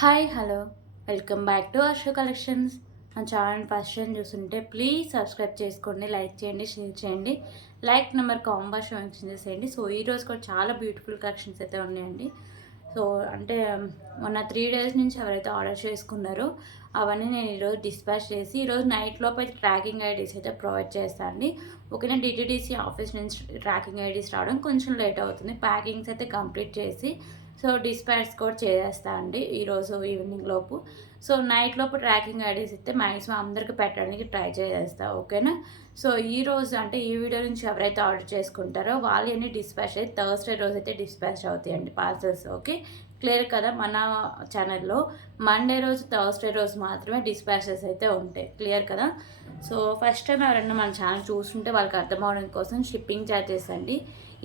Hi hello welcome back to Harsha collections. మన channel first time చూస్తుంటే please subscribe చేసుకోండి, like చేయండి, షేర్ చేయండి. లైక్ నెంబర్ కాంబాష్ మెన్షన్ చేసేయండి. సో ఈరోజు కూడా చాలా బ్యూటిఫుల్ కలెక్షన్స్ అయితే ఉన్నాయండి. సో అంటే మొన్న 3 days నుంచి ఎవరైతే ఆర్డర్ చేసుకున్నారో అవన్నీ నేను ఈరోజు డిస్పాచ్ చేసి ఈరోజు నైట్ లోపు అయితే ట్రాకింగ్ ఐడీస్ అయితే ప్రొవైడ్ చేస్తాను అండి. ఓకేనా, డిటీడీసీ ఆఫీస్ నుంచి ట్రాకింగ్ ఐడీస్ రావడం కొంచెం లేట్ అవుతుంది. ప్యాకింగ్స్ అయితే కంప్లీట్ చేసి సో డిస్పాచ్ కూడా చేసేస్తా అండి ఈరోజు ఈవినింగ్ లోపు. సో నైట్ లోపు ట్రాకింగ్ ఐడీస్ ఇస్తే మ్యాక్సిమం అందరికి పెట్టడానికి ట్రై చేసేస్తా. ఓకేనా, సో ఈ రోజు అంటే ఈ వీడియో నుంచి ఎవరైతే ఆర్డర్ చేసుకుంటారో వాళ్ళు అన్ని డిస్పాచ్ అయితే థర్స్డే రోజు అయితే డిస్పాచ్ అవుతాయండి పార్సల్స్. ఓకే, క్లియర్ కదా. మన ఛానల్లో మండే రోజు థర్స్డే రోజు మాత్రమే డిస్పాచెస్ అయితే ఉంటాయి. క్లియర్ కదా. సో ఫస్ట్ టైం ఎవరైనా మన ఛానల్ చూస్తుంటే వాళ్ళకి అర్థం అవడం కోసం షిప్పింగ్ ఛార్జెస్ అండి.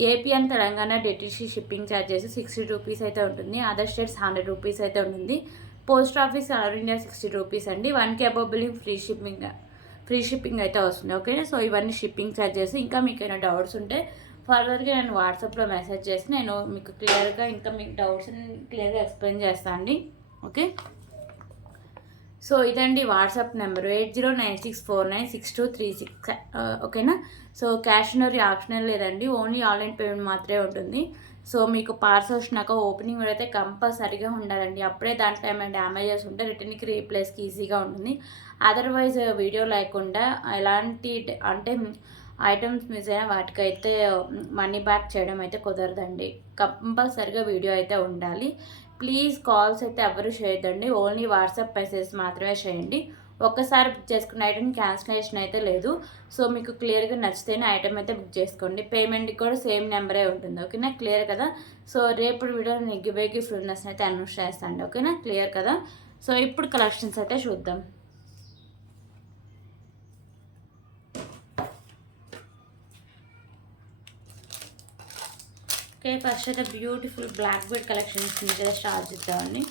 AP and Telangana DTC shipping charges 60 rupees అయితే ఉంటుంది. అదర్ స్టేట్స్ 100 రూపీస్ అయితే ఉంటుంది. Post office all India 60 rupees అండి. 1K above billing free shipping అయితే వస్తుంది. ఓకే, సో ఇవన్నీ షిప్పింగ్ ఛార్జెస్. ఇంకా మీకు ఏమైనా డౌట్స్ ఉంటే ఫర్దర్గా నేను వాట్సాప్లో మెసేజ్ చేసి నేను మీకు క్లియర్గా ఇంకా మీకు డౌట్స్ క్లియర్గా ఎక్స్ప్లెయిన్ చేస్తాను అండి. ఓకే, సో ఇదండి వాట్సాప్ నెంబర్ 8096496236. ఓకేనా. సో క్యాష్ ఆన్ ఆప్షనల్ లేదండి, ఓన్లీ ఆన్లైన్ పేమెంట్ మాత్రమే ఉంటుంది. సో మీకు పార్సల్ వచ్చినాక ఓపెనింగ్ కూడా అయితే కంపల్సరీగా ఉండాలండి. అప్పుడే దాంట్లో ఏమైనా డ్యామేజెస్ ఉంటే రిటర్న్కి రీప్లేస్కి ఈజీగా ఉంటుంది. అదర్వైజ్ వీడియో లేకుండా ఎలాంటి అంటే ఐటమ్స్ మిస్ అయినా వాటికైతే మనీ బ్యాక్ చేయడం అయితే కుదరదండి. కంపల్సరీగా వీడియో అయితే ఉండాలి. ప్లీజ్ కాల్స్ అయితే ఎవరు చేయొద్దండి, ఓన్లీ వాట్సాప్ మెసేజ్ మాత్రమే చేయండి. ఒక్కసారి బుక్ చేసుకున్న ఐటమ్ క్యాన్సిలేషన్ అయితే లేదు. సో మీకు క్లియర్గా నచ్చితేనే ఐటమ్ అయితే బుక్ చేసుకోండి. పేమెంట్కి కూడా సేమ్ నెంబరే ఉంటుంది. ఓకేనా, క్లియర్ కదా. సో రేపు వీడియో నేను గివ్ గిఫ్ట్ విన్నర్స్ని అయితే అనౌన్స్ చేస్తాను. ఓకేనా, క్లియర్ కదా. సో ఇప్పుడు కలెక్షన్స్ అయితే చూద్దాం. ఓకే, ఫస్ట్ అయితే బ్యూటిఫుల్ బ్లాక్ బీడ్ కలెక్షన్స్ నుంచి స్టార్ట్ చేద్దామండి.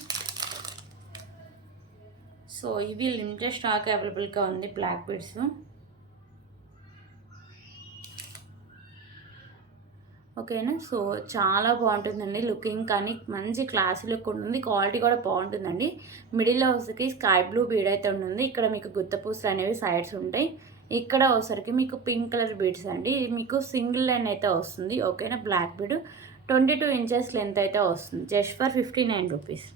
సో ఇవి లిమిటెడ్ స్టాక్ అవైలబుల్గా ఉంది బ్లాక్ బీడ్స్. ఓకేనా, సో చాలా బాగుంటుందండి లుకింగ్, కానీ మంచి క్లాసీ లుక్ ఉంటుంది. క్వాలిటీ కూడా బాగుంటుందండి. మిడిల్లో వచ్చరికి స్కై బ్లూ బీడ్ అయితే ఉంటుంది. ఇక్కడ మీకు గుత్తపూసలు అనేవి సైడ్స్ ఉంటాయి. ఇక్కడ వచ్చరికి మీకు పింక్ కలర్ బీడ్స్ అండి. మీకు సింగిల్ లైన్ అయితే వస్తుంది. ఓకేనా, బ్లాక్ బీడ్ 22 inches లెంత్ అయితే వస్తుంది. Just for 59 rupees.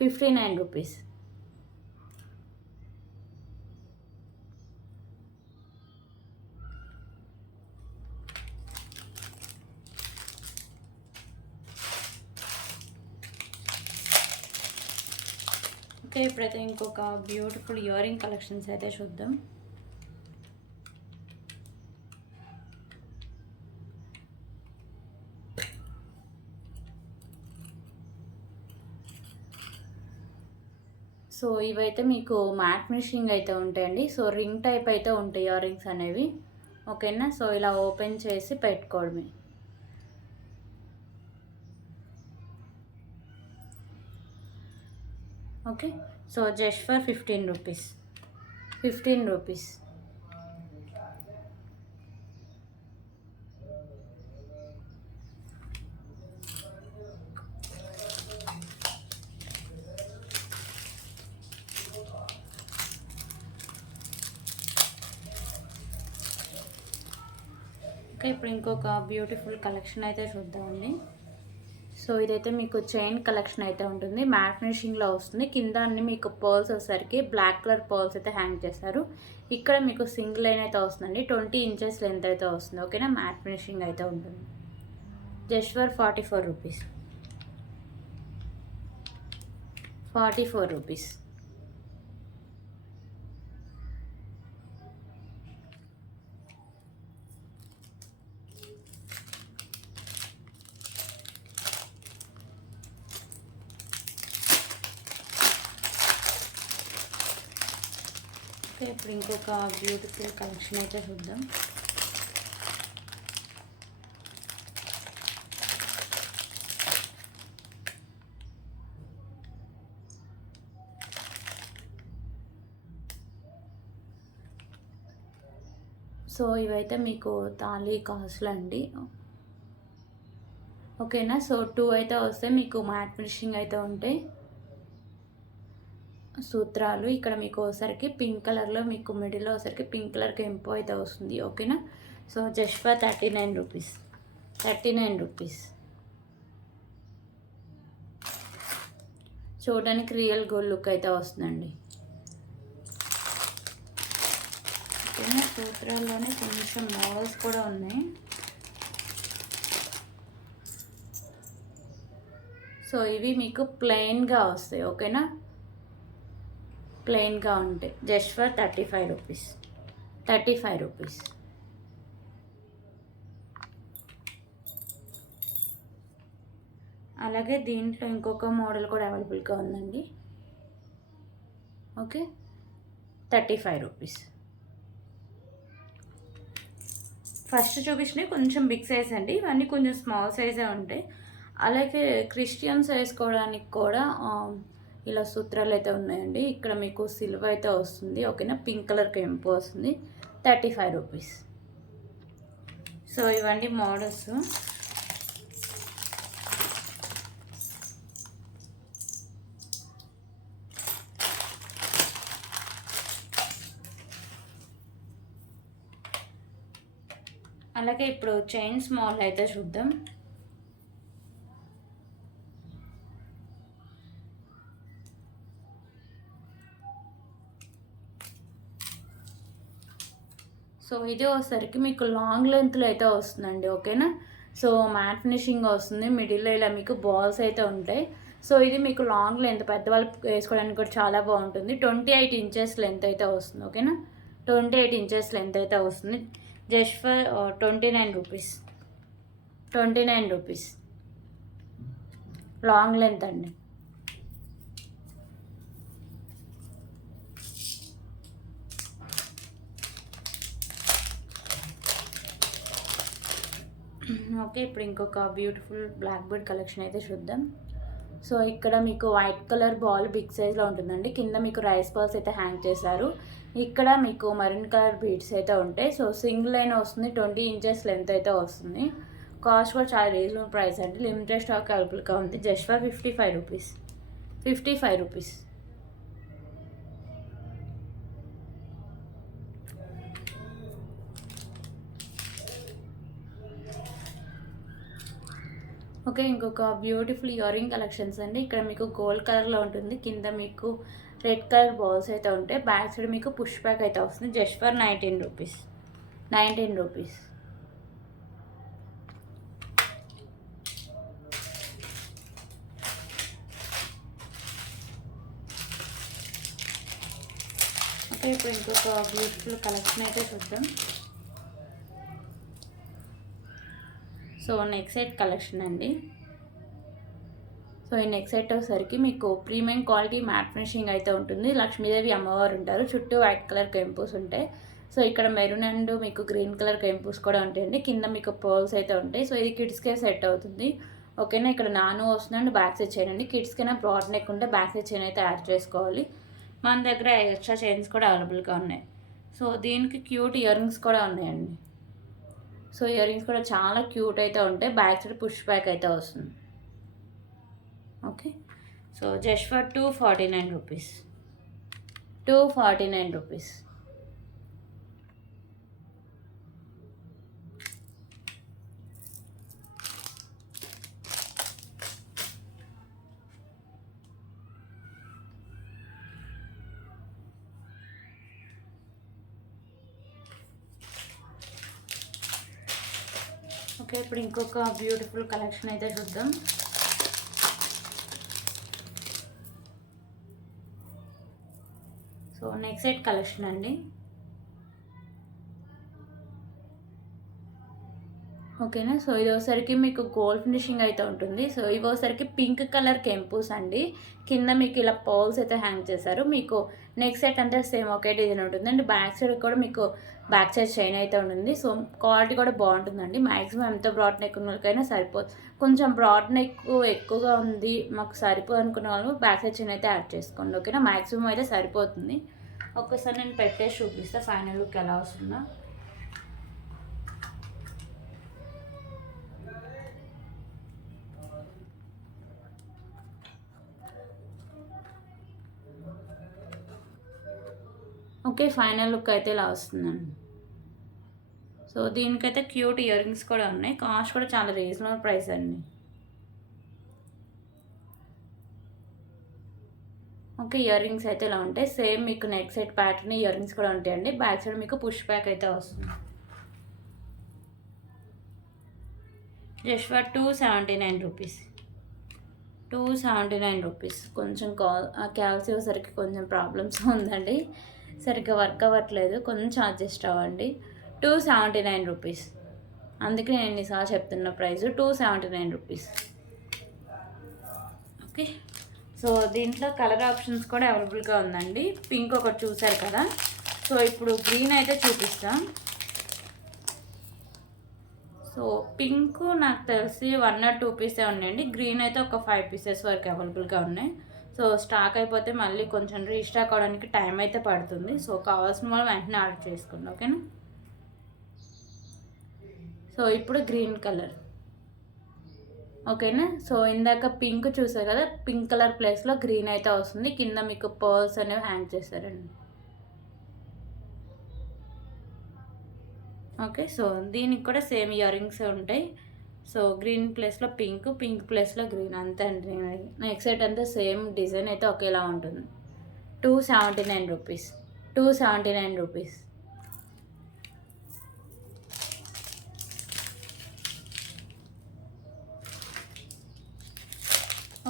59 rupees. Okay, ఇప్పుడైతే ఇంకొక బ్యూటిఫుల్ ఇయర్ రింగ్ కలెక్షన్స్ అయితే చూద్దాం. సో ఇవైతే మీకు మ్యాట్ ఫినిషింగ్ అయితే ఉంటాయండి. సో రింగ్ టైప్ అయితే ఉంటాయి ఇయర్ రింగ్స్ అనేవి. ఓకేనా, సో ఇలా ఓపెన్ చేసి పెట్టుకోవడమే. Okay, so just for 15 rupees. 15 rupees. Okay, ఇప్పుడు ఇంకొక బ్యూటిఫుల్ కలెక్షన్ అయితే చూద్దామండి. సో ఇదైతే మీకు చైన్ కలెక్షన్ అయితే ఉంటుంది. మ్యాట్ ఫినిషింగ్లో వస్తుంది. కింద అన్ని మీకు పర్ల్స్ వచ్చేసరికి బ్లాక్ కలర్ పర్ల్స్ అయితే హ్యాంగ్ చేస్తారు. ఇక్కడ మీకు సింగిల్ లైన్ అయితే వస్తుందండి. 20 inches లెంత్ అయితే వస్తుంది. ఓకేనా, మ్యాట్ ఫినిషింగ్ అయితే ఉంటుంది. Just for 44 rupees. 44 rupees. Okay, ఇప్పుడు ఇంకొక బ్యూటిఫుల్ కలెక్షన్ అయితే చూద్దాం. సో ఇవైతే మీకు తాళీ కాస్ట్లు అండి. ఓకేనా, సో 2 అయితే వస్తే మీకు మ్యాట్ ఫినిషింగ్ అయితే ఉంటాయి. సూత్రాలు. ఇక్కడ మీకు ఒకసారికి పింక్ కలర్లో మీకు మిడిల్లో ఒకసారికి పింక్ కలర్ కెంపు అయితే వస్తుంది. ఓకేనా. So just for 39 rupees. 39 rupees. చూడడానికి రియల్ గోల్డ్ లుక్ అయితే వస్తుందండి. ఓకేనా. సూత్రాల్లోనే కొంచెం మోడల్స్ కూడా ఉన్నాయి. సో ఇవి మీకు ప్లెయిన్గా వస్తాయి. ఓకేనా. ప్లెయిన్గా ఉంటాయి. Just for 35 rupees. 35 రూపీస్. అలాగే దీంట్లో ఇంకొక మోడల్ కూడా అవైలబుల్గా ఉందండి. ఓకే. 35 రూపీస్. ఫస్ట్ చూపించినవి కొంచెం బిగ్ సైజ్ అండి. ఇవన్నీ కొంచెం స్మాల్ సైజే ఉంటాయి. అలాగే క్రిస్టియన్స్ వేసుకోవడానికి కూడా ఇలా సూత్రాలు అయితే ఉన్నాయండి. ఇక్కడ మీకు సిల్వర్ అయితే వస్తుంది. ఓకేనా. పింక్ కలర్ కెంపు వస్తుంది. 35 రూపీస్. సో ఇవన్నీ మోడల్స్. అలాగే ఇప్పుడు చైన్స్ మోడల్ అయితే చూద్దాం. సో ఇది వచ్చేసరికి మీకు లాంగ్ లెంత్లో అయితే వస్తుందండి. ఓకేనా. సో మ్యాట్ ఫినిషింగ్ వస్తుంది. మిడిల్లో ఇలా మీకు బాల్స్ అయితే ఉంటాయి. సో ఇది మీకు లాంగ్ లెంత్ పెద్దవాళ్ళు వేసుకోవడానికి కూడా చాలా బాగుంటుంది. 28 ఇంచెస్ లెంత్ అయితే వస్తుంది. ఓకేనా. 28 ఇంచెస్ లెంత్ అయితే వస్తుంది. Just for 29 rupees. 29 rupees. Long length అండి. ఓకే. ఇప్పుడు ఇంకొక బ్యూటిఫుల్ బ్లాక్ బర్డ్ కలెక్షన్ అయితే చూద్దాం. సో ఇక్కడ మీకు వైట్ కలర్ బాల్ బిగ్ సైజ్లో ఉంటుందండి. కింద మీకు రైస్ బాల్స్ అయితే హ్యాంగ్ చేశారు. ఇక్కడ మీకు మరూన్ కలర్ బీడ్స్ అయితే ఉంటాయి. సో సింగిల్ లైన్ వస్తుంది. 20 ఇంచెస్ లెంత్ అయితే వస్తుంది. కాస్ట్ కూడా చాలా రీజనబుల్ ప్రైస్ అండి. లిమిటెడ్ స్టాక్ అవైలబుల్గా ఉంది. Just for 55 rupees. 55 rupees. Okay. ఇంకొక బ్యూటిఫుల్ ఇయర్ రింగ్ కలెక్షన్స్ అండి. ఇక్కడ మీకు గోల్డ్ కలర్లో ఉంటుంది. కింద మీకు రెడ్ కలర్ బాల్స్ అయితే ఉంటాయి. బ్యాక్ సైడ్ మీకు పుష్ బ్యాక్ అయితే వస్తుంది. Just for 19 rupees. 19 rupees. Okay. ఇప్పుడు ఇంకొక బ్యూటిఫుల్ కలెక్షన్ అయితే చూద్దాం. సో నెక్ సెట్ కలెక్షన్ అండి. సో ఈ నెక్ సెట్ వచ్చేసరికి మీకు ప్రీమియం క్వాలిటీ మ్యాట్ ఫినిషింగ్ అయితే ఉంటుంది. లక్ష్మీదేవి అమ్మవారు ఉంటారు. చుట్టూ వైట్ కలర్ కెంపూస్ ఉంటాయి. సో ఇక్కడ మెరూన్ అండ్ మీకు గ్రీన్ కలర్ కెంపూస్ కూడా ఉంటాయండి. కింద మీకు పర్ల్స్ అయితే ఉంటాయి. సో ఇది కిడ్స్కే సెట్ అవుతుంది. ఓకేనా. ఇక్కడ నాను వస్తుందండి. బ్యాక్ సైడ్ చైన్ అండి. కిడ్స్కైనా బ్రాడ్ నెక్ ఉంటే బ్యాక్ సైడ్ చైన్ అయితే యాడ్ చేసుకోవాలి. మన దగ్గర ఎక్స్ట్రా చైన్స్ కూడా అవైలబుల్గా ఉన్నాయి. సో దీనికి క్యూట్ ఇయర్ రింగ్స్ కూడా ఉన్నాయండి. సో ఇయర్ రింగ్స్ కూడా చాలా క్యూట్ అయితే ఉంటాయి. బ్యాక్ సైడ్ పుష్ బ్యాక్ అయితే వస్తుంది. Okay. So just for 249 rupees. 249 rupees. Okay. ఇప్పుడు ఇంకొక బ్యూటిఫుల్ కలెక్షన్ అయితే చూద్దాం. సో నెక్ సెట్ కలెక్షన్ అండి. ఓకేనా. సో ఇది ఒకసారికి మీకు గోల్డ్ ఫినిషింగ్ అయితే ఉంటుంది. సో ఇవి ఒకసారికి పింక్ కలర్ కెంపూస్ అండి. కింద మీకు ఇలా పర్ల్స్ అయితే హ్యాంగ్ చేశారు. మీకు నెక్ సెట్ అంటే సేమ్ ఒకే డిజైన్ ఉంటుంది అండ్ బ్యాక్ సైడ్ కూడా మీకు బ్యాక్ సైడ్ చైన్ అయితే ఉంటుంది. సో క్వాలిటీ కూడా బాగుంటుందండి. మ్యాక్సిమం ఎంత బ్రాడ్ నెక్ ఉన్న వాళ్ళకైనా సరిపోతుంది. కొంచెం బ్రాడ్ నెక్ ఎక్కువగా ఉంది మాకు సరిపోదు అనుకున్న వాళ్ళు బ్యాక్ సైడ్ చైన్ అయితే యాడ్ చేసుకోండి. ఓకేనా. మ్యాక్సిమం అయితే సరిపోతుంది. ఒక్కసారి నేను పెట్టేసి చూపిస్తాను ఫైనల్ లుక్ ఎలా వస్తుందో. ఓకే, ఫైనల్ లుక్ అయితే ఇలా వస్తుందండి. సో దీనికైతే క్యూట్ ఇయర్ రింగ్స్ కూడా ఉన్నాయి. కాస్ట్ కూడా చాలా రీజనబుల్ ప్రైస్ అండి. ఓకే, ఇయర్ రింగ్స్ అయితే ఇలా ఉంటాయి. సేమ్ మీకు neck set pattern ear rings కూడా ఉంటాయండి. బ్యాక్ సైడ్ మీకు పుష్ బ్యాక్ అయితే వస్తుంది. Just for 279 rupees. 279 రూపీస్. కొంచెం క్యాల్సి వచ్చేసరికి కొంచెం ప్రాబ్లమ్స్ ఉందండి, సరిగ్గా వర్క్ అవ్వట్లేదు, కొంచెం అడ్జస్ట్ అవ్వండి. 279 రూపీస్. అందుకే నేను ఎన్నిసార్లు చెప్తున్న ప్రైస్ 279 రూపీస్. ఓకే, సో దీంట్లో కలర్ ఆప్షన్స్ కూడా అవైలబుల్గా ఉందండి. పింక్ ఒకటి చూసారు కదా, సో ఇప్పుడు గ్రీన్ అయితే చూపిస్తాం. సో పింక్ నాకు తెలిసి 1 or 2 పీసే ఉన్నాయండి. గ్రీన్ అయితే ఒక 5 పీసెస్ వరకు అవైలబుల్గా ఉన్నాయి. సో స్టాక్ అయిపోతే మళ్ళీ కొంచెం రీస్టాక్ అవడానికి టైం అయితే పడుతుంది. సో కావాల్సిన వాళ్ళు వెంటనే ఆర్డర్ చేసుకోండి, ఓకేనా. సో ఇప్పుడు గ్రీన్ కలర్, ఓకేనా. సో ఇందాక పింక్ చూసారు కదా, పింక్ కలర్ ప్లేస్లో గ్రీన్ అయితే వస్తుంది. కింద మీకు పర్ల్స్ అనేవి హ్యాంగ్ చేశారండి. ఓకే, సో దీనికి కూడా సేమ్ ఇయర్ రింగ్స్ ఉంటాయి. సో గ్రీన్ ప్లేస్లో పింక్, పింక్ ప్లేస్లో గ్రీన్, అంతే అండి. నెక్ సెట్ అంతా సేమ్ డిజైన్ అయితే ఒకేలా ఉంటుంది. 279 రూపీస్. 279 రూపీస్.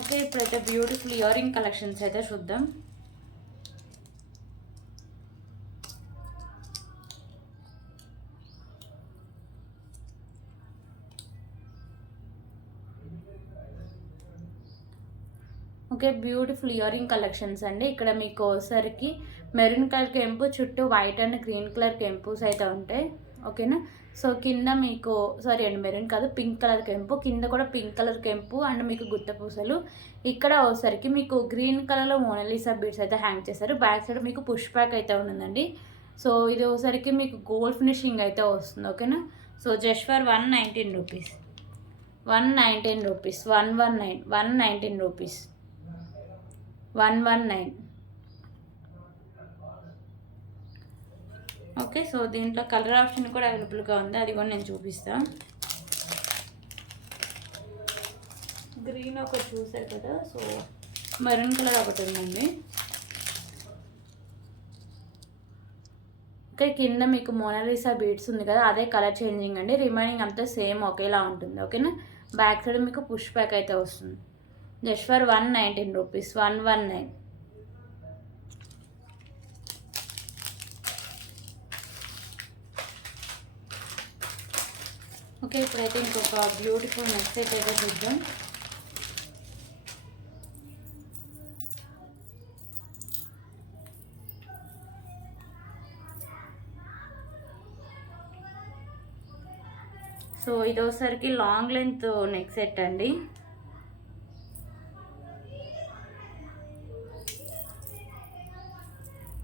ఓకే, ఇప్పుడైతే బ్యూటిఫుల్ ఇయర్ రింగ్ కలెక్షన్స్ అయితే చూద్దాం. Okay, beautiful ear ring collections అండి. ఇక్కడ మీకు ఒకసారికి మెరూన్ కలర్ కెంపు, చుట్టూ వైట్ అండ్ గ్రీన్ కలర్ కెంపుస్ అయితే ఉంటాయి, ఓకేనా. సో కింద మీకు మెరూన్ కాదు, పింక్ కలర్ కెంపు, కింద కూడా పింక్ కలర్ కెంపు అండ్ మీకు గుత్త పూసలు. ఇక్కడ ఒకసారికి మీకు గ్రీన్ కలర్లో మోనాలిసా బీడ్స్ అయితే హ్యాంగ్ చేశారు. బ్యాక్ సైడ్ మీకు పుష్ బ్యాక్ అయితే ఉంటుందండి. సో ఇది ఒకసారికి మీకు గోల్డ్ ఫినిషింగ్ అయితే వస్తుంది, ఓకేనా. So just for 119 rupees. 119 rupees. 119 rupees. 119. Okay, so దీంట్లో కలర్ ఆప్షన్ కూడా అవైలబుల్గా ఉంది, అది కూడా నేను చూపిస్తాను. గ్రీన్ ఒకటి చూసారు కదా, సో మెరూన్ కలర్ ఒకటి ఉందండి. ఓకే, కింద మీకు మోనాలిసా బీడ్స్ ఉంది కదా, అదే కలర్ చేంజింగ్ అండి. రిమైనింగ్ అంతా సేమ్ ఒకేలా ఉంటుంది, ఓకేనా. బ్యాక్ సైడ్ మీకు పుష్ బ్యాక్ అయితే వస్తుంది. Just for 119 rupees. 119. ఓకే, ఇప్పుడైతే ఇంకొక బ్యూటిఫుల్ నెక్ సెట్ అయితే చూద్దాం. సో ఇదోసరికి లాంగ్ లెంత్ నెక్ సెట్ అండి.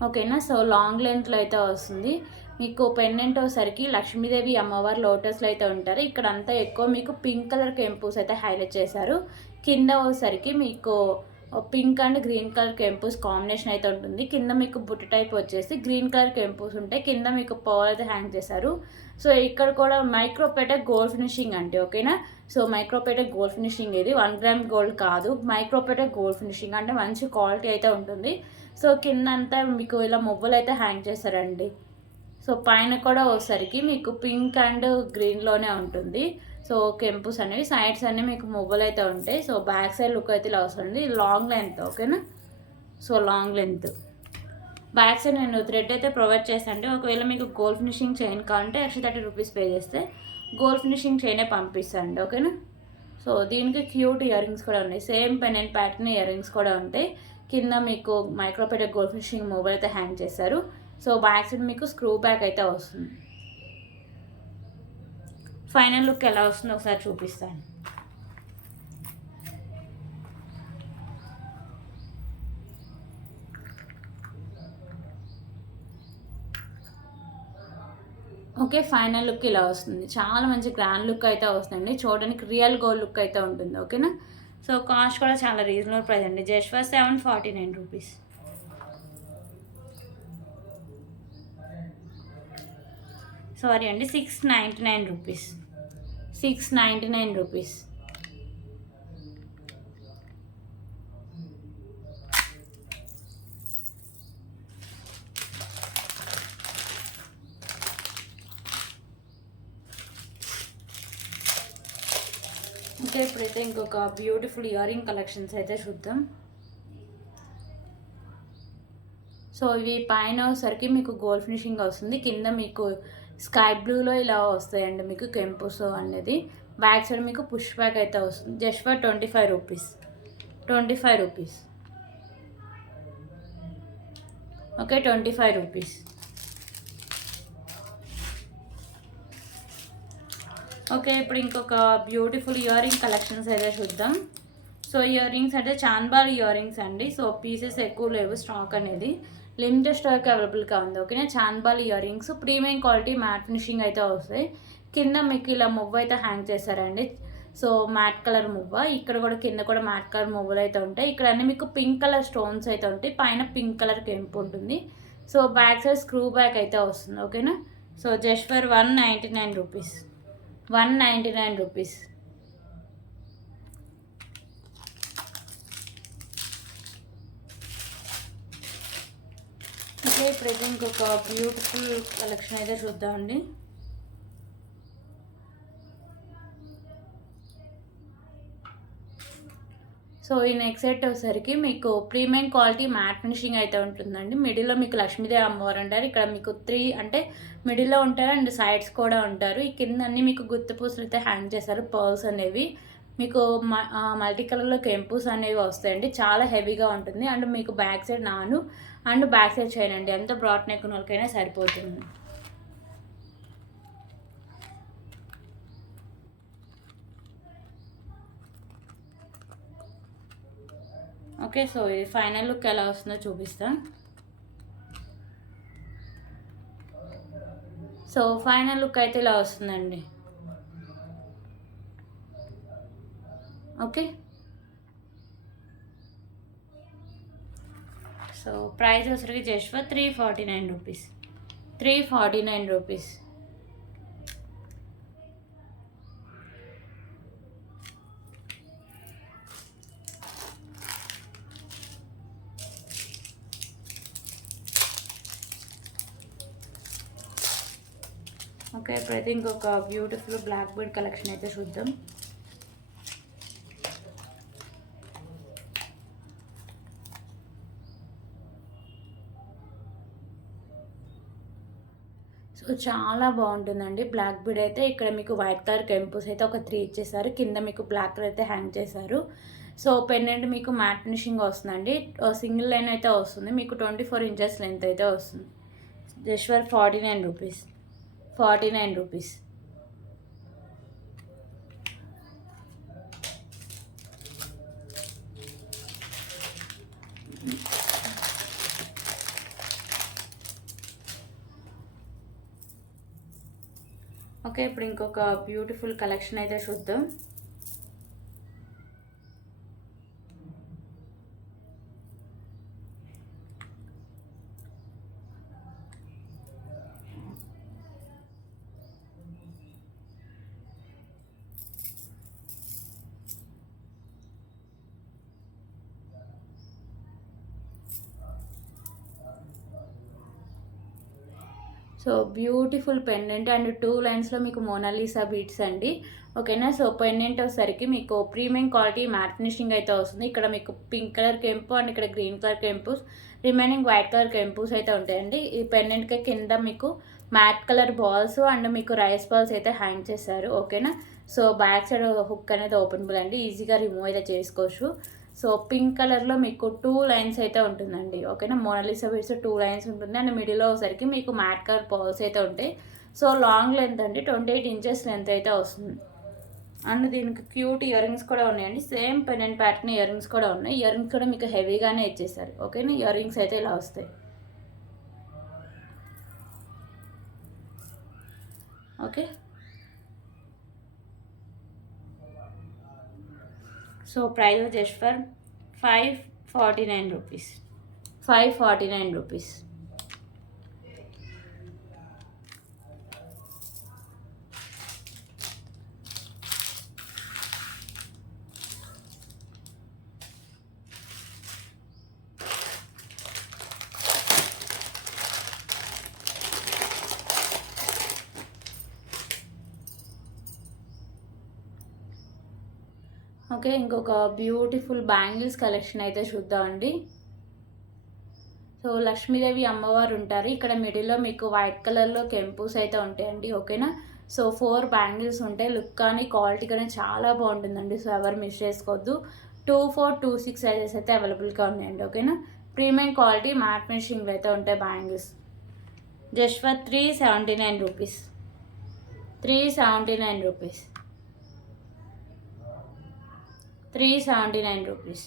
ఓకేనా. సో లాంగ్ లెంత్లో అయితే వస్తుంది. మీకు పెండెంట్ వచ్చేసరికి లక్ష్మీదేవి అమ్మవారు లోటస్లో అయితే ఉంటారు. ఇక్కడ అంతా ఎక్కువ మీకు పింక్ కలర్ కెంపుస్ అయితే హైలైట్ చేశారు. కింద వచ్చేసరికి మీకు పింక్ అండ్ గ్రీన్ కలర్ కెంపుస్ కాంబినేషన్ అయితే ఉంటుంది. కింద మీకు బుట్ట టైప్ వచ్చేసి గ్రీన్ కలర్ కెంపుస్ ఉంటాయి. కింద మీకు పవర్ అయితే హ్యాంగ్ చేశారు. సో ఇక్కడ కూడా మైక్రోపేట గోల్డ్ ఫినిషింగ్ అంటే, ఓకేనా. సో మైక్రోపేట గోల్డ్ ఫినిషింగ్ ఇది 1 గ్రామ్ గోల్డ్ కాదు, మైక్రోపేట గోల్డ్ ఫినిషింగ్ అంటే మంచి క్వాలిటీ అయితే ఉంటుంది. సో కింద అంతా మీకు ఇలా మువ్వలు అయితే హ్యాంగ్ చేస్తారండి. సో పైన కూడా వచ్చేసరికి మీకు పింక్ అండ్ గ్రీన్లోనే ఉంటుంది. సో కెంపుస్ అనేవి సైడ్స్ అన్నీ మీకు మువ్వలు అయితే ఉంటాయి. సో బ్యాక్ సైడ్ లుక్ అయితే ఇలా వస్తుంది. లాంగ్ లెంత్, ఓకేనా. So long length back side నేను థ్రెడ్ అయితే ప్రొవైడ్ చేస్తాను. ఒకవేళ మీకు గోల్డ్ ఫినిషింగ్ చైన్ కావాలంటే ఎక్స్ట్రా 30 రూపీస్ పే చేస్తే గోల్డ్ ఫినిషింగ్ చైనే పంపిస్తాండి, ఓకేనా. సో దీనికి క్యూట్ ఇయర్ రింగ్స్ కూడా ఉన్నాయి. Same pendant pattern ear rings కూడా ఉంటాయి. కింద మీకు మైక్రోపేట గోల్డ్ ఫినిషింగ్ మొబైల్ అయితే హ్యాంగ్ చేశారు. సో బ్యాక్ సైడ్ మీకు స్క్రూ బ్యాక్ అయితే వస్తుంది. ఫైనల్ లుక్ ఎలా వస్తుందో ఒకసారి చూపిస్తాను. ఓకే, ఫైనల్ లుక్ ఇలా వస్తుంది. చాలా మంచి గ్రాండ్ లుక్ అయితే వస్తుంది. చూడడానికి రియల్ గోల్డ్ లుక్ అయితే ఉంటుంది, ఓకేనా. సో కాస్ట్ కూడా చాలా రీజనబుల్ ప్రైస్ అండి. Just for 749 rupees. సారీ అండి, 699 రూపీస్, 699 రూపీస్. ఇంకా ఇప్పుడైతే ఇంకొక బ్యూటిఫుల్ ఇయర్ రింగ్ కలెక్షన్స్ అయితే చూద్దాం. సో ఇవి పైన వచ్చేసరికి మీకు గోల్డ్ ఫినిషింగ్ వస్తుంది, కింద మీకు స్కై బ్లూలో ఇలా వస్తాయండి మీకు కెంపుస్ అనేది. బ్యాక్ సైడ్ మీకు పుష్ బ్యాక్ అయితే వస్తుంది, just for 25 rupees, 25 rupees. Okay, 25 rupees. Okay, ఇప్పుడు ఇంకొక బ్యూటిఫుల్ ఇయర్ రింగ్ కలెక్షన్స్ అయితే చూద్దాం. సో ఇయర్ రింగ్స్ అంటే చాంబార్ ఇయర్ రింగ్స్ అండి. సో పీసెస్ ఎక్కువ లేవు, స్టాక్ అనేది లిమిటెడ్ స్టాక్ అవైలబుల్గా ఉంది. ఓకేనా, చాంబాల్ earrings premium quality matte finishing అయితే వస్తాయి. కింద మీకు ఇలా మువ్వ అయితే హ్యాంగ్ చేశారండి. సో మ్యాట్ కలర్ మువ్వ, ఇక్కడ కూడా కింద కూడా మ్యాట్ కలర్ మువ్వలు అయితే ఉంటాయి. ఇక్కడ అన్నీ మీకు పింక్ కలర్ స్టోన్స్ అయితే ఉంటాయి, పైన పింక్ కలర్ కెంపు ఉంటుంది. So back side screw back అయితే వస్తుంది. ఓకేనా, so just for 199 rupees, 199 rupees. Okay, ఇప్పుడైతే ఇంకొక బ్యూటిఫుల్ కలెక్షన్ అయితే చూద్దామండి. సో ఈ నెక్స్ట్ సెట్ వచ్చేసరికి మీకు ప్రీమియం క్వాలిటీ మ్యాట్ ఫినిషింగ్ అయితే ఉంటుందండి. మిడిల్లో మీకు లక్ష్మీదేవి అమ్మవారు ఉంటారు. ఇక్కడ మీకు 3 అంటే మిడిల్లో ఉంటారు అండ్ సైడ్స్ కూడా ఉంటారు. ఈ కింద అన్ని మీకు గుత్తి పూసలు అయితే హ్యాంగ్ చేశారు. పర్ల్స్ అనేవి మీకు మల్టీ కలర్లో కెంపూస్ అనేవి వస్తాయండి. చాలా హెవీగా ఉంటుంది అండ్ మీకు బ్యాక్ సైడ్ నాను అండ్ బ్యాక్ సైడ్ చైన్ అండి. ఎంత బ్రాడ్ నెక్ ఉన్న వాళ్ళకైనా సరిపోతుంది. ఓకే, సో ఇది ఫైనల్ లుక్ ఎలా వస్తుందో చూపిస్తా. సో ఫైనల్ లుక్ అయితే ఇలా వస్తుందండి. ఓకే, సో ప్రైస్ వచ్చరికి just for 349 rupees, 349 rupees. Okay, ఇప్పుడైతే ఇంకొక బ్యూటిఫుల్ బ్లాక్ బీడ్ కలెక్షన్ అయితే చూద్దాం. సో చాలా బాగుంటుందండి బ్లాక్ బీడ్ అయితే. ఇక్కడ మీకు వైట్ కలర్ కెంపుస్ అయితే ఒక 3 ఇచ్చేసారు, కింద మీకు బ్లాక్ కలర్ అయితే హ్యాంగ్ చేశారు. సో పెండెంట్ మీకు మ్యాట్ ఫినిషింగ్ వస్తుందండి. సింగిల్ లైన్ అయితే వస్తుంది, మీకు 24 ఇంచెస్ లెంత్ అయితే వస్తుంది. Just for 49 rupees, 49 rupees. Okay, ఇప్పుడు ఇంకొక బ్యూటిఫుల్ కలెక్షన్ అయితే చూద్దాం. సో బ్యూటిఫుల్ పెండెంట్ అండ్ 2 లైన్స్లో మీకు మోనాలిసా బీట్స్ అండి. ఓకేనా, సో పెండెంట్ వచ్చేసరికి మీకు ప్రీమియం క్వాలిటీ మ్యాట్ ఫినిషింగ్ అయితే వస్తుంది. ఇక్కడ మీకు పింక్ కలర్ కెంపు అండ్ ఇక్కడ గ్రీన్ కలర్ కెంపుస్, రిమైనింగ్ వైట్ కలర్ కెంపుస్ అయితే ఉంటాయండి. ఈ పెండెంట్కి కింద మీకు మ్యాట్ కలర్ బాల్స్ అండ్ మీకు రైస్ బాల్స్ అయితే హ్యాంగ్ చేశారు. ఓకేనా, సో బ్యాక్ సైడ్ హుక్ అనేది ఓపెనబుల్ అండి, ఈజీగా రిమూవ్ అయితే చేసుకోవచ్చు. సో పింక్ కలర్లో మీకు 2 లైన్స్ అయితే ఉంటుందండి. ఓకేనా, మోనాలిసా బీడ్స్ 2 లైన్స్ ఉంటుంది అండ్ మిడిల్లో వచ్చేసరికి మీకు మ్యాట్ కలర్ బాల్స్ అయితే ఉంటాయి. సో లాంగ్ లెంత్ అండి, 28 ఇంచెస్ లెంత్ అయితే వస్తుంది. అండ్ దీనికి క్యూట్ ఇయర్ రింగ్స్ కూడా ఉన్నాయండి, same pendant pattern ear rings కూడా ఉన్నాయి. ఇయర్ రింగ్స్ కూడా మీకు హెవీగానే ఇచ్చేసారు. ఓకేనా, ఇయర్ రింగ్స్ అయితే ఇలా వస్తాయి. Okay, so price just for 549 rupees, 549 rupees. Okay, ఇంకొక బ్యూటిఫుల్ బ్యాంగిల్స్ కలెక్షన్ అయితే చూద్దామండి. సో లక్ష్మీదేవి అమ్మవారు ఉంటారు ఇక్కడ. మిడిల్లో మీకు వైట్ కలర్లో కెంపుస్ అయితే ఉంటాయండి. ఓకేనా. సో 4 బ్యాంగిల్స్ ఉంటాయి. లుక్ కానీ క్వాలిటీ కానీ చాలా బాగుంటుందండి. సో ఎవరు మిస్ చేసుకోవద్దు. 24, 26 సైజెస్ అయితే అవైలబుల్గా ఉన్నాయండి. ఓకేనా. ప్రీమియం క్వాలిటీ మ్యాట్ ఫినిషింగ్లో అయితే ఉంటాయి bangles. Just for 379 rupees. 379 rupees. 379 rupees.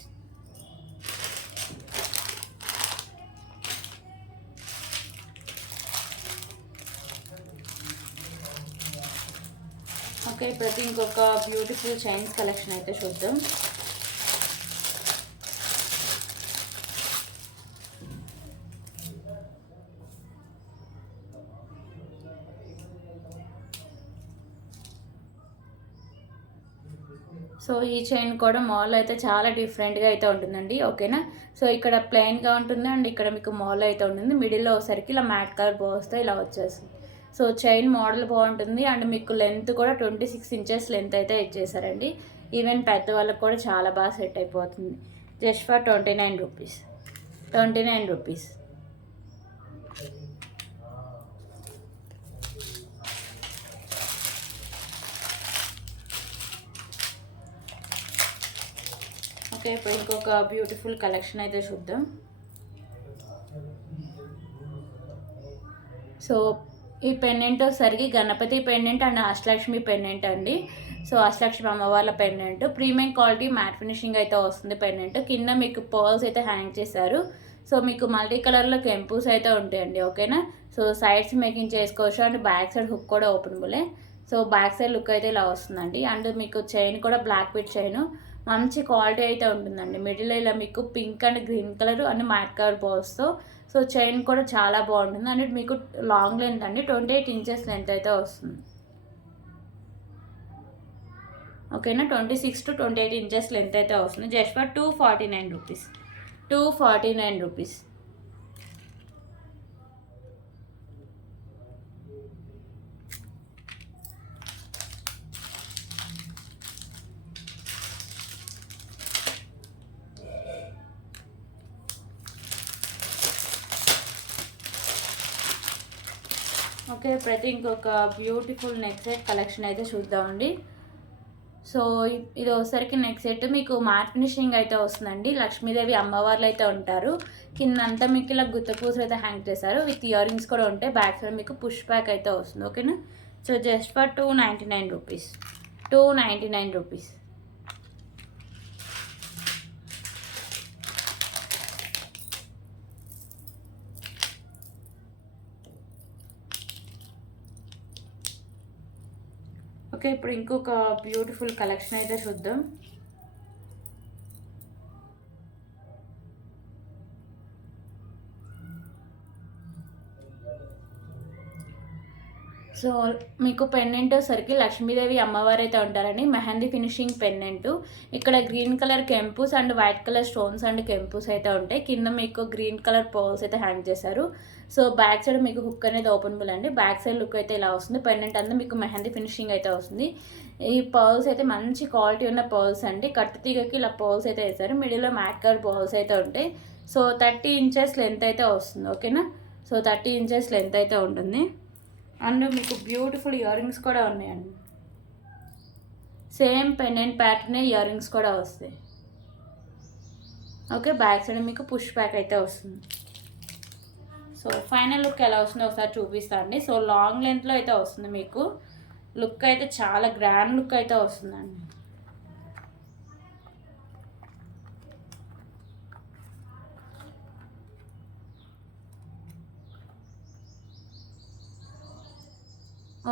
Okay, ప్రతి ఇంకొక బ్యూటిఫుల్ చైన్స్ కలెక్షన్ అయితే చూద్దాం. సో ఈ చైన్ కూడా మాల్ అయితే చాలా డిఫరెంట్గా అయితే ఉంటుందండి. ఓకేనా. సో ఇక్కడ ప్లెయిన్గా ఉంటుంది అండ్ ఇక్కడ మీకు మాల్ అయితే ఉంటుంది. మిడిల్లో ఒకసారికి ఇలా మ్యాట్ కలర్ బాల్స్తో ఇలా వచ్చేస్తుంది. సో చైన్ మోడల్ బాగుంటుంది అండ్ మీకు లెంత్ కూడా 26 ఇంచెస్ లెంత్ అయితే ఇచ్చేసారండి. ఈవెన్ పెద్దవాళ్ళకి కూడా చాలా బాగా సెట్ అయిపోతుంది. Just for 29 rupees. 29 rupees. Okay, ఇప్పుడు ఇంకొక బ్యూటిఫుల్ కలెక్షన్ అయితే చూద్దాం. సో ఈ పెండెంట్ సరికి Ganapati pendant and Ashtalakshmi pendant అండి. సో అష్టలక్ష్మి అమ్మవార్ల pendant premium quality matte finishing అయితే వస్తుంది. పెండెంట్ కింద మీకు పర్ల్స్ అయితే హ్యాంగ్ చేశారు. సో మీకు మల్టీ కలర్లో కెంపుస్ అయితే ఉంటాయండి. ఓకేనా. సో సైడ్స్ మేకింగ్ చేసుకోవచ్చు అండ్ బ్యాక్ సైడ్ హుక్ కూడా ఓపెనబులే. సో బ్యాక్ సైడ్ లుక్ అయితే ఇలా వస్తుందండి. అండ్ మీకు చైన్ కూడా బ్లాక్ విత్ చైన్ మంచి క్వాలిటీ అయితే ఉంటుందండి. మిడిల్ ఇలా మీకు pink and green colour and matte colour బాల్స్తో. సో చైన్ కూడా చాలా బాగుంటుంది అండ్ మీకు లాంగ్ లెంత్ అండి 28 ఇంచెస్ లెంత్ అయితే వస్తుంది. ఓకేనా. 26 to 28 ఇంచెస్ లెంత్ అయితే వస్తుంది. Just for 249 rupees. 249 rupees. Okay, ప్రతి ఇంకొక బ్యూటిఫుల్ నెక్ సెట్ కలెక్షన్ అయితే చూద్దామండి. సో ఇది ఒకసారికి నెక్ సెట్ మీకు మ్యాట్ ఫినిషింగ్ అయితే వస్తుందండి. లక్ష్మీదేవి అమ్మవార్లు అయితే ఉంటారు. కిందంతా మీకు ఇలా గుత్తపూసలు అయితే హ్యాంగ్ చేశారు. విత్ ఇయర్ రింగ్స్ కూడా ఉంటాయి. బ్యాక్ సైడ్ మీకు పుష్ బ్యాక్ అయితే వస్తుంది. ఓకేనా. So just for 299 rupees. 299 rupees. Okay, ఇప్పుడు ఇంకొక బ్యూటిఫుల్ కలెక్షన్ అయితే చూద్దాం. సో మీకు పెండెంట్ సరికి లక్ష్మీదేవి అమ్మవారు అయితే ఉంటారని మెహందీ ఫినిషింగ్ పెండెంట్. ఇక్కడ గ్రీన్ కలర్ కెంపుస్ and white colour stones and కెంపుస్ అయితే ఉంటాయి. కింద మీకు గ్రీన్ కలర్ పర్ల్స్ అయితే హ్యాంగ్ చేశారు. సో బ్యాక్ సైడ్ మీకు హుక్ అనేది ఓపెనబుల్ అండి. బ్యాక్ సైడ్ లుక్ అయితే ఇలా వస్తుంది. పెండెంట్ అంతా మీకు మెహందీ ఫినిషింగ్ అయితే వస్తుంది. ఈ పర్ల్స్ అయితే మంచి క్వాలిటీ ఉన్న పర్ల్స్ అండి. కట్టు తీగకి ఇలా పర్ల్స్ అయితే వేశారు. మిడిల్లో మ్యాట్ కలర్ పర్ల్స్ అయితే ఉంటాయి. సో 30 ఇంచెస్ లెంత్ అయితే వస్తుంది. ఓకేనా. సో 30 ఇంచెస్ లెంత్ అయితే ఉంటుంది. అండ్ మీకు బ్యూటిఫుల్ ఇయర్ రింగ్స్ కూడా ఉన్నాయండి. Same pendant pattern ear rings కూడా వస్తాయి. ఓకే, బ్యాక్ సైడ్ మీకు పుష్ బ్యాక్ అయితే వస్తుంది. సో ఫైనల్ లుక్ ఎలా వస్తుందో ఒకసారి చూపిస్తాను అండి. సో లాంగ్ లెంత్లో అయితే వస్తుంది. మీకు లుక్ అయితే చాలా గ్రాండ్ లుక్ అయితే వస్తుందండి.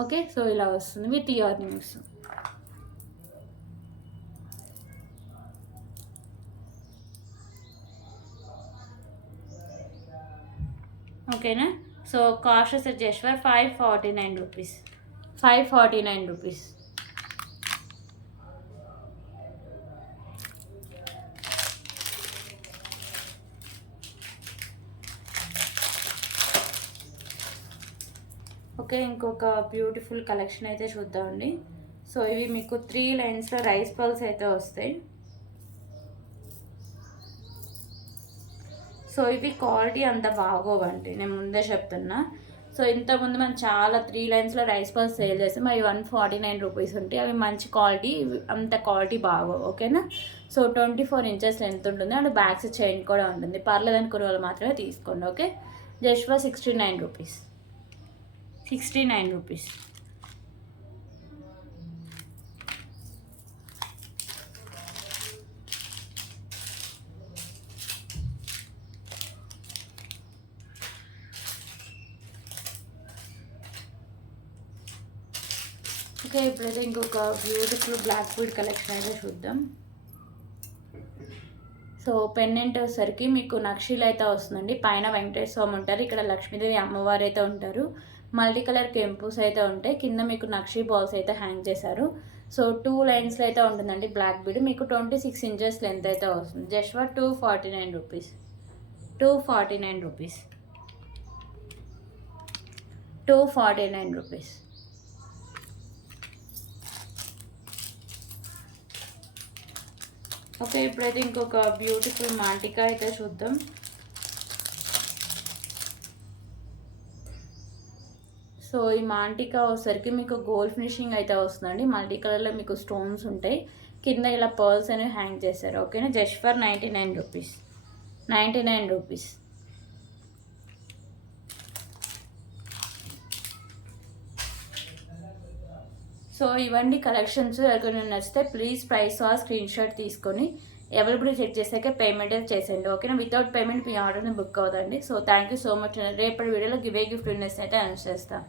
ఓకే, సో ఇలా వస్తుంది విత్ ఇయర్ రింగ్స్. ఓకేనా. సో కాస్ట్ వచ్చేసి just for 549 rupees. 549 rupees. Okay, ఇంకొక బ్యూటిఫుల్ కలెక్షన్ అయితే చూద్దామండి. సో ఇవి మీకు 3 లైన్స్లో రైస్ పర్ల్స్ అయితే వస్తాయి. సో ఇవి క్వాలిటీ అంత బాగోవండి, నేను ముందే చెప్తున్నా. సో ఇంతకుముందు మనం చాలా 3 లైన్స్లో రైస్ బాల్స్ సేల్ చేస్తాం, అవి 149 రూపీస్ ఉంటాయి. అవి మంచి క్వాలిటీ, అంత క్వాలిటీ బాగో, ఓకేనా. సో 24 ఇంచెస్ లెంత్ ఉంటుంది, అండ్ బ్యాక్స్ చైన్ కూడా ఉంటుంది. పర్లేదు అనుకునే వాళ్ళు మాత్రమే తీసుకోండి, okay. Just for 69 rupees, 69 rupees. Okay, ఇప్పుడైతే ఇంకొక బ్యూటిఫుల్ బ్లాక్ బీడ్ కలెక్షన్ అయితే చూద్దాం. సో పెండెంట్ వచ్చేసరికి మీకు నక్షీలు అయితే వస్తుందండి. పైన వెంకటేశ్వర స్వామి ఉంటారు, ఇక్కడ లక్ష్మీదేవి అమ్మవారు అయితే ఉంటారు. మల్టీ కలర్ కెంపుస్ అయితే ఉంటాయి, కింద మీకు నక్షీ బాల్స్ అయితే హ్యాంగ్ చేశారు. సో 2 లైన్స్లో అయితే ఉంటుందండి బ్లాక్ బీడ్. మీకు 26 ఇంచెస్ లెంత్ అయితే వస్తుంది. Just for 249 rupees, 249 rupees, 249 rupees. Okay, ఇప్పుడైతే ఇంకొక బ్యూటిఫుల్ మాంటికా అయితే చూద్దాం. సో ఈ మాంటికా వచ్చేసరికి మీకు గోల్డ్ ఫినిషింగ్ అయితే వస్తుందండి. మల్టీ కలర్లో మీకు స్టోన్స్ ఉంటాయి, కింద ఇలా పర్ల్స్ అనేవి హ్యాంగ్ చేశారు, ఓకేనా. Just for 99 rupees, 99 rupees. So ఇవన్నీ కలెక్షన్స్. ఎవరికైనా నచ్చితే ప్లీజ్ ప్రైస్ స్క్రీన్ షాట్ తీసుకొని అవైలబిలిటీ చెక్ చేసాక పేమెంట్ అయితే చేసేయండి, ఓకేనా. వితౌట్ పేమెంట్ మీ ఆర్డర్ని బుక్ అవుతుంది. So thank you so much. రేపటి వీడియోలో గిఫ్ట్ విన్నర్స్ అయితే అనౌన్స్ చేస్తాను.